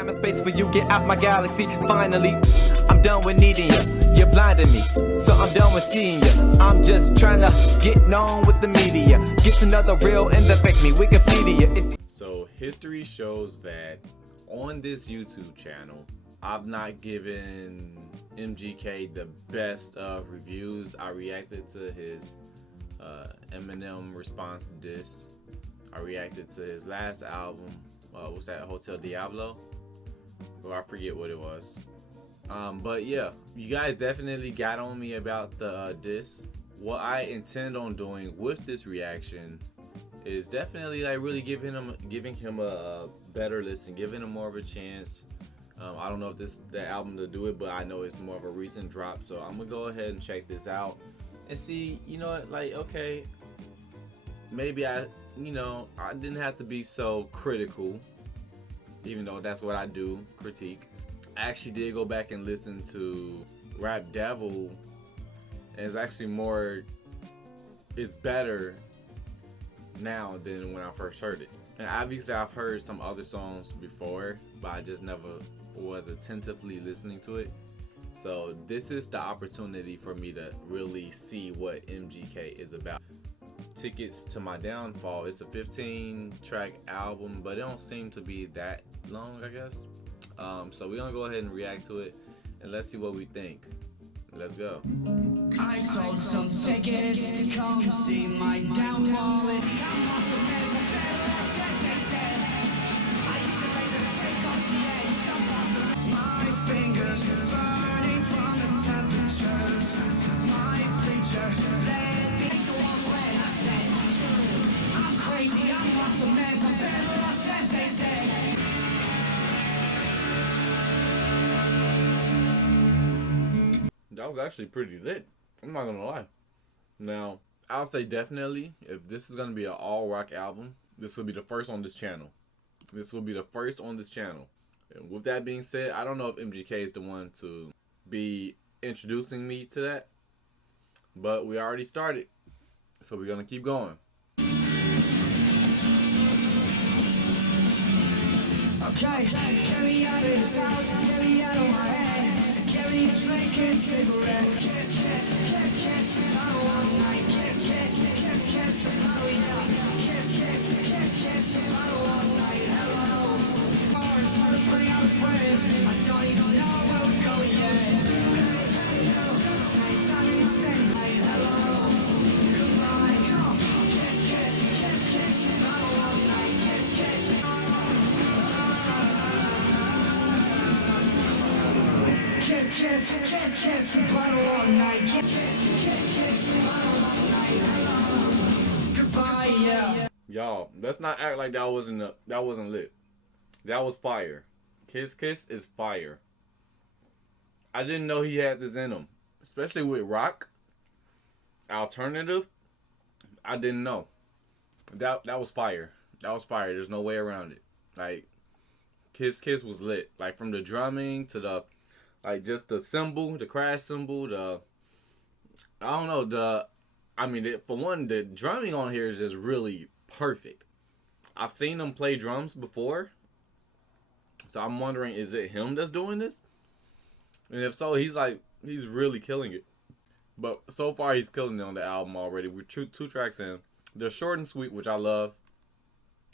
time and space for you, get out my galaxy. Finally, I'm done with needing you. You're blinding me, so I'm done with seeing you. I'm just trying to get known with the media. Get to know the real and the fake me. Wikipedia. So history shows that on this YouTube channel, I've not given MGK the best of reviews. I reacted to his Eminem response to this. I reacted to his last album. What's that? Hotel Diablo? Well, I forget what it was. But yeah, you guys definitely got on me about the diss. What I intend on doing with this reaction is definitely like really giving him a better listen, giving him more of a chance. I don't know if this is the album to do it, but I know it's more of a recent drop, so I'm gonna go ahead and check this out and see, you know what, like, okay, maybe I didn't have to be so critical, even though that's what I do, critique. I actually did go back and listen to Rap Devil, and it's actually it's better now than when I first heard it. And obviously I've heard some other songs before, but I just never was attentively listening to it. So this is the opportunity for me to really see what MGK is about. Tickets to My Downfall, it's a 15-track album, but it don't seem to be that long, I guess. So we're gonna go ahead and react to it, and let's see what we think. Let's go. I sold some tickets to come see my downfall. My fingers burning from the temperatures. My preacher let me make the walls red. I said, I'm crazy, I'm off the meds, I'm better off than they say. That was actually pretty lit. I'm not gonna lie. Now, I'll say definitely, if this is gonna be an all rock album, this will be the first on this channel. This will be the first on this channel. And with that being said, I don't know if MGK is the one to be introducing me to that, but we already started, so we're gonna keep going. Okay, get me out of this house, get me out of my head. Get me a drink and cigarette. Kiss, kiss, kiss, kiss, bottle all night. Kiss, kiss, kiss, kiss, oh yeah. Kiss, kiss, kiss, kiss, bottle all night. Hello. It's hard to bring out friends. I don't even know where we're going yet. Hey, yo, same time in the same night. Hello. Goodbye. Kiss, kiss, kiss, kiss, bottle all night. Kiss, kiss. Kiss, kiss, kiss, kiss, bottle all night. Kiss, kiss, kiss, bottle all night. Hello. Goodbye, yeah. Y'all, let's not act like that wasn't lit. That was fire. Kiss Kiss is fire. I didn't know he had this in him, especially with rock alternative. I didn't know. That was fire. That was fire. There's no way around it. Like, Kiss Kiss was lit. Like, from the drumming to the, like, just the cymbal, the crash cymbal, for one, the drumming on here is just really perfect. I've seen him play drums before, so I'm wondering, is it him that's doing this? And if so, he's really killing it. But so far, he's killing it on the album already. We're two tracks in. They're short and sweet, which I love.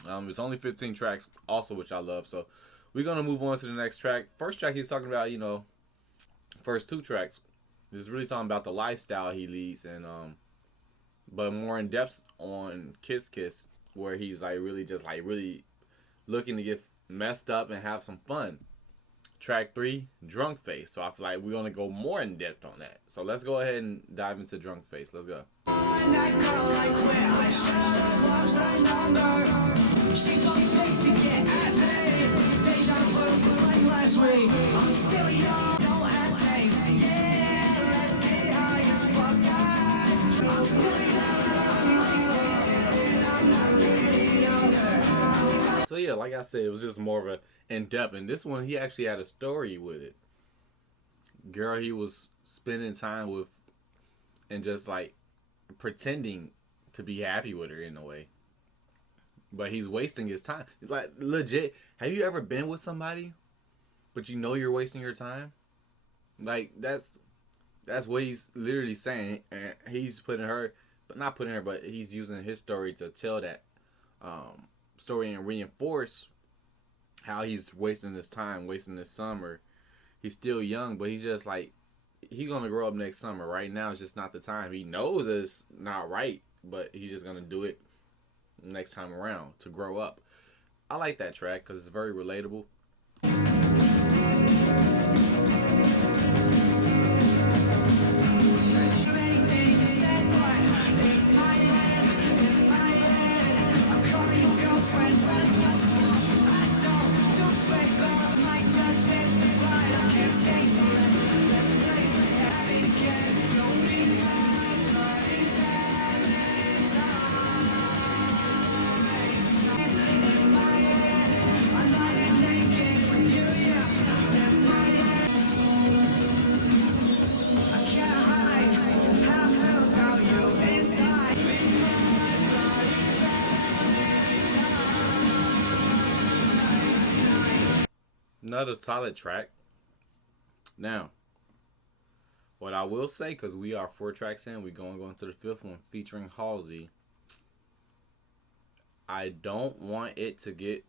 It's only 15 tracks, also, which I love. So we're gonna move on to the next track. First track, he's talking about, first two tracks. He's really talking about the lifestyle he leads, and but more in depth on Kiss Kiss, where he's really looking to get messed up and have some fun. Track 3, Drunk Face. So I feel like we're gonna go more in depth on that. So let's go ahead and dive into Drunk Face. Let's go. So yeah, like I said, it was just more of a in-depth, and this one he actually had a story with it. Girl he was spending time with and just like pretending to be happy with her in a way, but he's wasting his time. It's like, legit, have you ever been with somebody but you know you're wasting your time. Like that's what he's literally saying, and he's putting her, but not putting her, but he's using his story to tell that story and reinforce how he's wasting his time, wasting his summer. He's still young, but he's just like he's gonna grow up next summer. Right now, it's just not the time. He knows it's not right, but he's just gonna do it next time around to grow up. I like that track because it's very relatable. Another solid track. Now, what I will say, because we are 4 tracks in, we're going to go into the 5th one featuring Halsey. I don't want it to get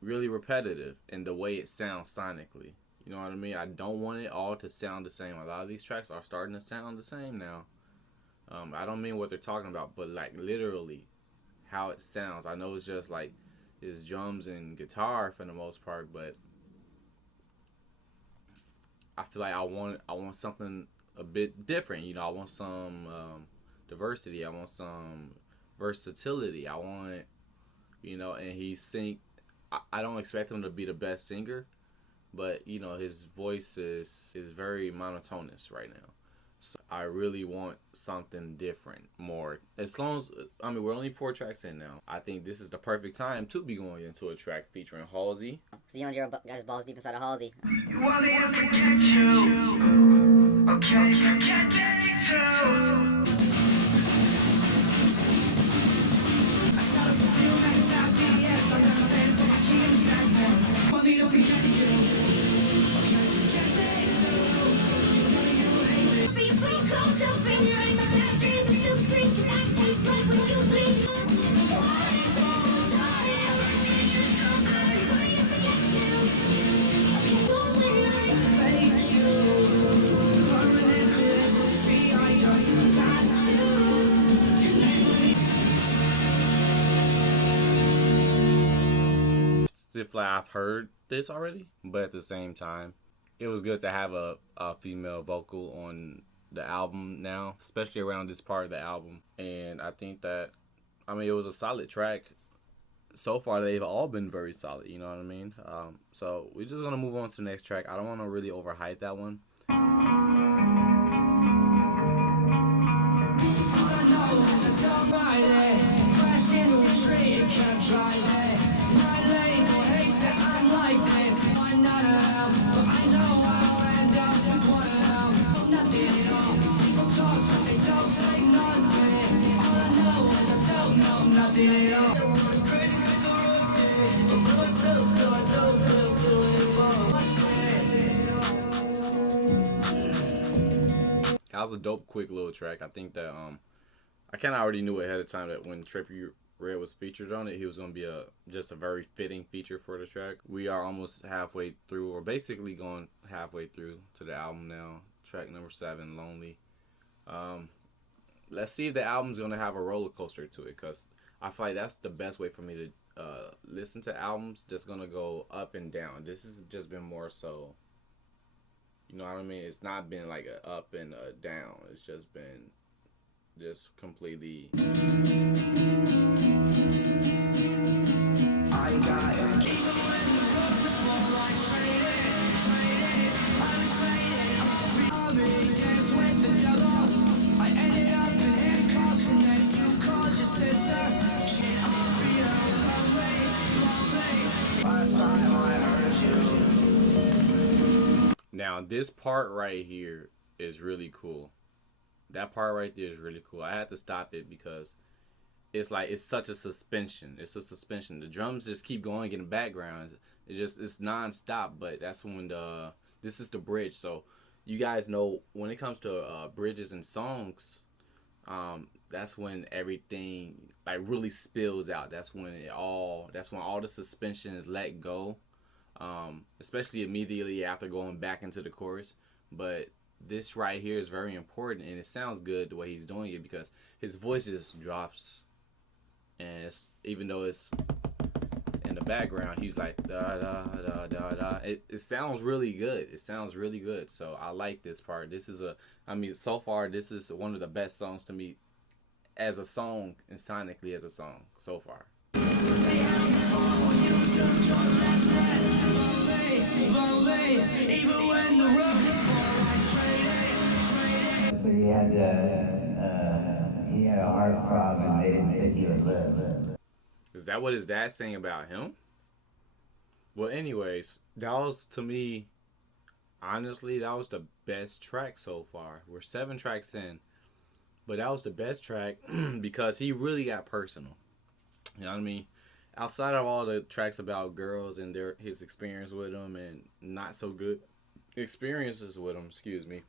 really repetitive in the way it sounds sonically. You know what I mean? I don't want it all to sound the same. A lot of these tracks are starting to sound the same now. I don't mean what they're talking about, but like literally how it sounds. I know it's just like it's drums and guitar for the most part, but I feel like I want something a bit different. You know, I want some diversity. I want some versatility. I want, you know, and he sing. I don't expect him to be the best singer, but you know his voice is very monotonous right now. So I really want something different, more. As long as, I mean, we're only 4 tracks in now. I think this is the perfect time to be going into a track featuring Halsey. Leandro got his balls deep inside of Halsey. You want me to forget you? Okay, forget me too. I started to feel like South yes, I'm gonna stand for my key and back more. Want me to forget you? Okay, forget me too. You tell me you hate me. For your phone calls, I'm fingering my bad dreams and still scream 'cause I taste blood when you bleed. Why don't I ever see you so good? Want me to forget you? Okay, go when I face you. Permanently free, I just got you. You name me. Still like I've heard this already, but at the same time, it was good to have a female vocal on the album now, especially around this part of the album. And I think that, I mean, it was a solid track. So far, they've all been very solid, you know what I mean? So we're just going to move on to the next track. I don't want to really overhype that one. All I know is a dog Friday. Crashed into a tree and kept driving. My label hates that I'm like this. I'm not around, but I know I'll end up with one of them. Nothing at all. People talk, but they don't say nothing. All I know is I don't know nothing at all. Crazy things are okay, but myself, so I don't feel too That was a dope, quick little track. I think that I kind of already knew ahead of time that when Trippie Redd was featured on it, he was going to be just a very fitting feature for the track. We are almost halfway through, or basically going halfway through to the album now. Track number 7, Lonely. Let's see if the album's going to have a roller coaster to it, because I feel like that's the best way for me to listen to albums. Just going to go up and down. This has just been more so, you know what I mean? It's not been like a up and a down. It's just been just completely. I got it. Even when the road was full, I traded. I was traded. All me dance with the devil. I ended up in handcuffs, and then you called your sister. Shit on real, lonely. Last time I heard you. Now, this part right here is really cool. That part right there is really cool. I had to stop it because it's like it's such a suspension. It's a suspension. The drums just keep going in the background. It's non-stop, but that's when this is the bridge. So you guys know when it comes to bridges and songs, that's when everything like really spills out. That's when all the suspension is let go, especially immediately after going back into the chorus. But this right here is very important, and it sounds good the way he's doing it because his voice just drops, and even though it's in the background, he's like da da da da da. It sounds really good. It sounds really good. So I like this part. So far this is one of the best songs to me as a song and sonically as a song so far. But he had a heart problem and they didn't think he would live. Is that what his dad's saying about him? Well, anyways, that was, to me, honestly, that was the best track so far. We're 7 tracks in, but that was the best track because he really got personal. You know what I mean? Outside of all the tracks about girls and his experience with them and not so good experiences with them, excuse me,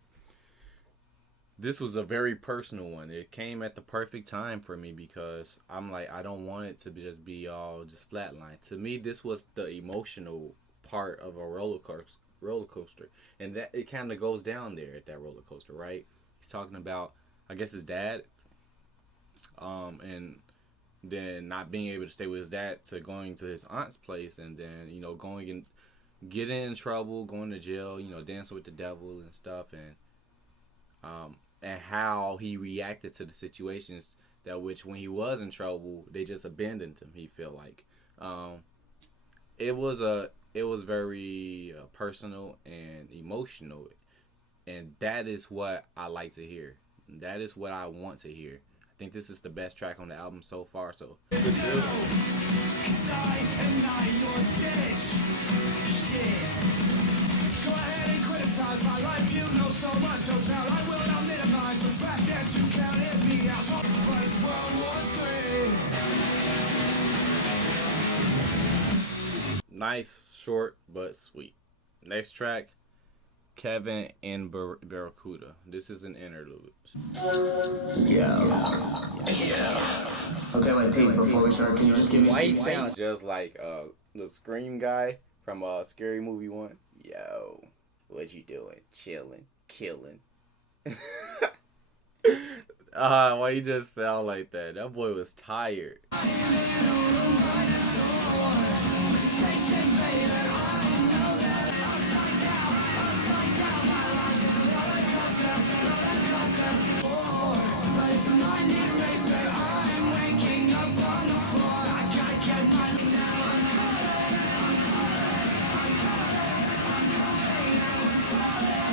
this was a very personal one. It came at the perfect time for me because I'm like, I don't want it to just be all just flatline. To me, this was the emotional part of a roller coaster, and that it kind of goes down there at that roller coaster, right? He's talking about, I guess, his dad, and then not being able to stay with his dad to going to his aunt's place, and then going and getting in trouble, going to jail, dancing with the devil and stuff, and how he reacted to the situations that which when he was in trouble, they just abandoned him. He felt like it was very personal and emotional, and that is what I like to hear. That is what I want to hear. I think this is the best track on the album so far. So Go ahead and criticize my life, you know so much about. I will not minimize the fact that you counted me out. But it's World War III. nice, short, but sweet. Next track, Kevin and Barracuda. This is an interlude. Yeah. Okay, wait, Pete, before we start, can you just give me Why he some... sounds just like the Scream guy from Scary Movie 1. Yo, what you doing? Chilling, killing. Why you just sound like that? That boy was tired.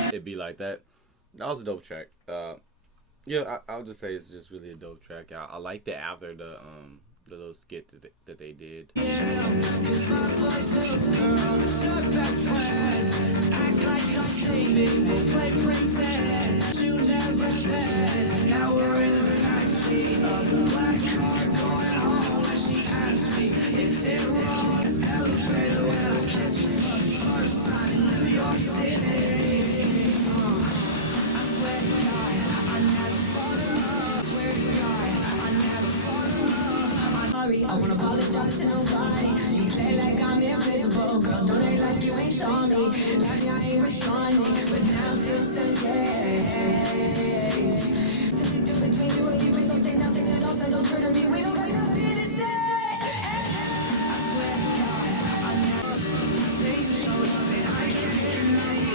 It'd be like that. That was a dope track. Yeah, I'll just say it's just really a dope track. I liked it after the little skit that they did. Now we're in the backseat of the black car going home. And she asked me, is it wrong? Elevator when I kissed you for the first time in New York City. I swear to God, I never fall in love. I swear to God, I never fall in love. I'm sorry, I wanna apologize to nobody. You play like I'm invisible, girl. Don't act like you ain't saw me. Like me, I ain't responding, but now she's engaged. Between you and me, please don't say nothing at all. So don't turn to me, we don't got nothing to say. I swear to God, I never. Then you showed up and I can't hear nothing.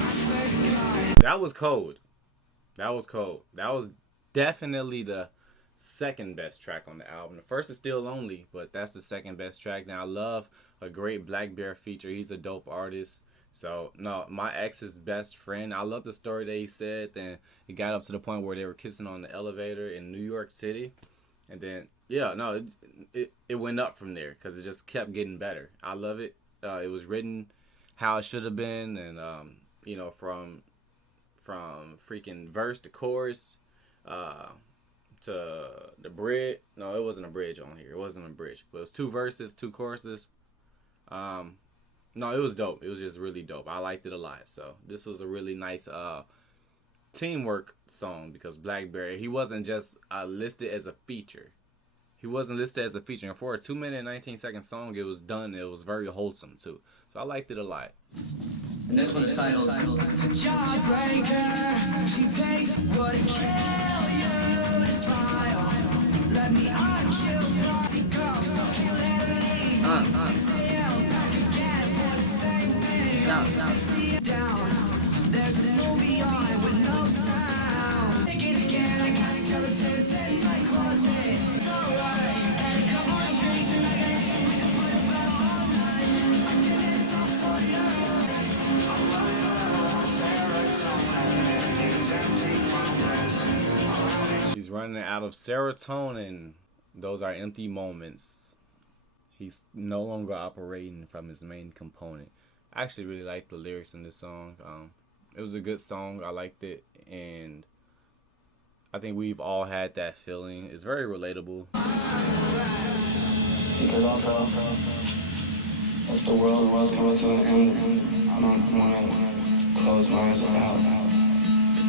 I swear to God. That was cold. That was cold. That was definitely the second best track on the album. The first is Still Lonely, but that's the second best track. Now I love a great Black Bear feature. He's a dope artist. So no, my ex's best friend. I love the story that he said. Then it got up to the point where they were kissing on the elevator in New York City, and then it went up from there because it just kept getting better. I love it. It was written how it should have been, and from freaking verse to chorus, to the bridge. No, it wasn't a bridge on here. It wasn't a bridge, but it was 2 verses, 2 choruses. No, it was dope. It was just really dope. I liked it a lot. So this was a really nice teamwork song because Blackberry, he wasn't just listed as a feature. He wasn't listed as a feature. And for a 2-minute and 19-second song, it was done. It was very wholesome too. So I liked it a lot. And this one is titled Jawbreaker, she takes what it kill you to smile. Let me unkill party girls, don't kill Emily. 6 a.m. back again for the same thing. 6 p.m. down. There's a movie on with no sound. Think it again, I got skeletons in my closet. Alright, and a couple of drinks and I got hit. We can fight about all night. I did this all for you. He's running out of serotonin. Those are empty moments. He's no longer operating from his main component. I actually really like the lyrics in this song. It was a good song. I liked it, and I think we've all had that feeling. It's very relatable. because also if the world was coming to an end, I don't want to close my eyes without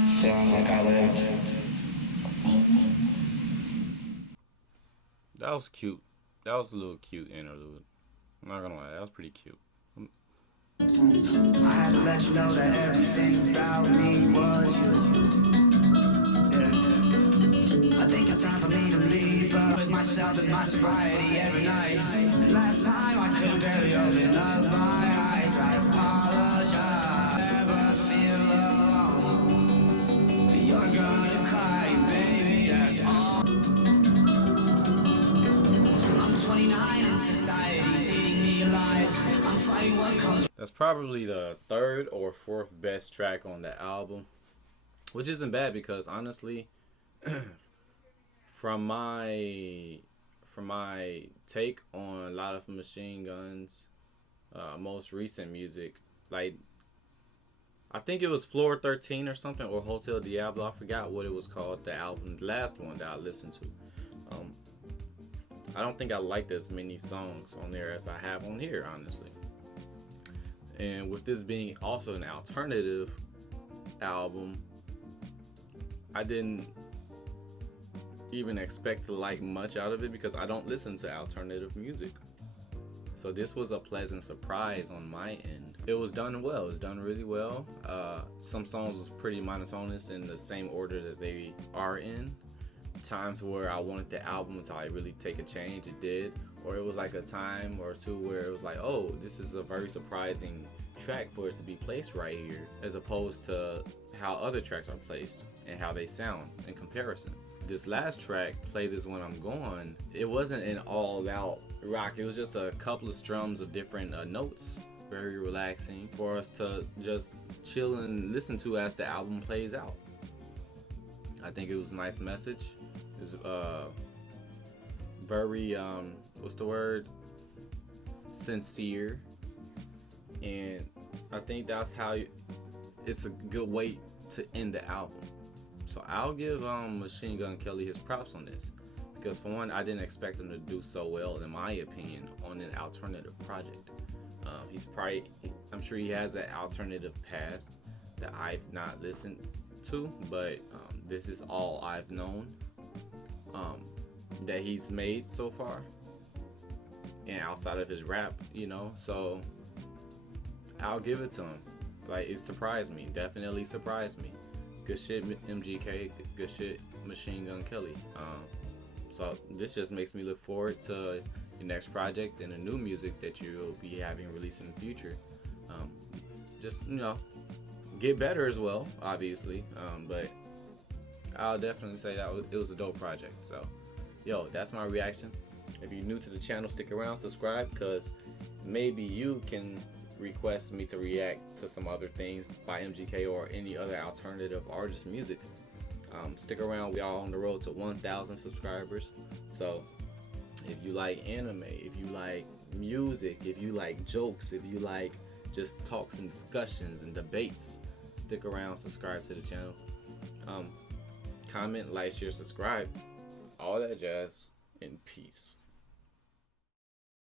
feeling like I lived. That was cute. That was a little cute interlude. I'm not gonna lie, that was pretty cute. I had to let you know that everything about me was you. Yeah. I think it's time for me to leave with myself and my sobriety every night. Last time I couldn't barely open up my eyes. I apologize. Never feel alone. You're gonna cry, baby. That's all. I'm 29 and society's eating me alive. I'm fighting what comes. That's probably the third or fourth best track on the album, which isn't bad because honestly, from my take on a lot of Machine Gun's most recent music, like I think it was Floor 13 or something, or Hotel Diablo. I forgot what it was called. The album, the last one that I listened to. I don't think I liked as many songs on there as I have on here, honestly. And with this being also an alternative album, I didn't even expect to like much out of it because I don't listen to alternative music. So this was a pleasant surprise on my end. It was done well. It was done really well. Some songs was pretty monotonous in the same order that they are in. Times where I wanted the album to like really take a change, it did. Or it was like a time or two where it was like, oh, this is a very surprising track for it to be placed right here, as opposed to how other tracks are placed and how they sound in comparison. This last track, Play This When I'm Gone, it wasn't an all-out rock. It was just a couple of strums of different notes. Very relaxing for us to just chill and listen to as the album plays out. I think it was a nice message. It was very what's the word? Sincere, and I think that's how it's a good way to end the album. So I'll give Machine Gun Kelly his props on this, because for one, I didn't expect him to do so well, in my opinion, on an alternative project. I'm sure he has an alternative past that I've not listened to, but this is all I've known that he's made so far, and outside of his rap, so I'll give it to him. Like, it surprised me, definitely surprised me. Good shit, MGK, good shit, Machine Gun Kelly. So this just makes me look forward to your next project and the new music that you'll be having released in the future. Just, get better as well, obviously, but I'll definitely say that it was a dope project. So, that's my reaction. If you're new to the channel, stick around, subscribe, because maybe you can request me to react to some other things by MGK or any other alternative artist music. Stick around. We are on the road to 1,000 subscribers. So if you like anime, if you like music, if you like jokes, if you like just talks and discussions and debates, stick around, subscribe to the channel. Comment, like, share, subscribe, all that jazz, and peace.